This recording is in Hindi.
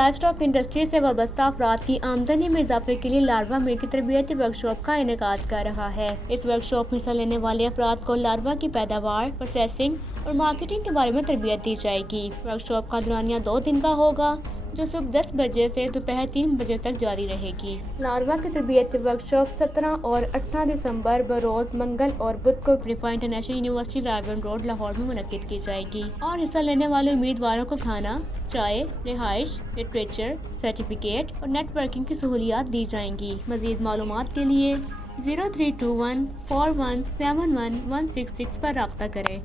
लाइफ स्टॉक इंडस्ट्री से वाबस्ता अफराद की आमदनी में इजाफे के लिए लार्वा मीट की तरबियती वर्कशॉप का इनेकाद कर रहा है। इस वर्कशॉप में हिस्सा लेने वाले अफराद को लार्वा की पैदावार, प्रोसेसिंग और मार्केटिंग के बारे में तरबियत दी जाएगी। वर्कशॉप का दौरानिया 2 दिन का होगा, जो सुबह 10 बजे से दोपहर 3 बजे तक जारी रहेगी। लार्वा की तरबियती वर्कशॉप 17 और 18 दिसंबर बरोज मंगल और बुध को प्रिफा international university Ryburn road Lahore में मुनक्किद की जाएगी और हिस्सा लेने वाले उम्मीदवारों को खाना, चाय, रिहाइश, लिटरेचर, सर्टिफिकेट और नेटवर्किंग की सहूलियात दी जाएंगी। मजीद मालूमात के लिए 032141711166 पर राब्ता करें।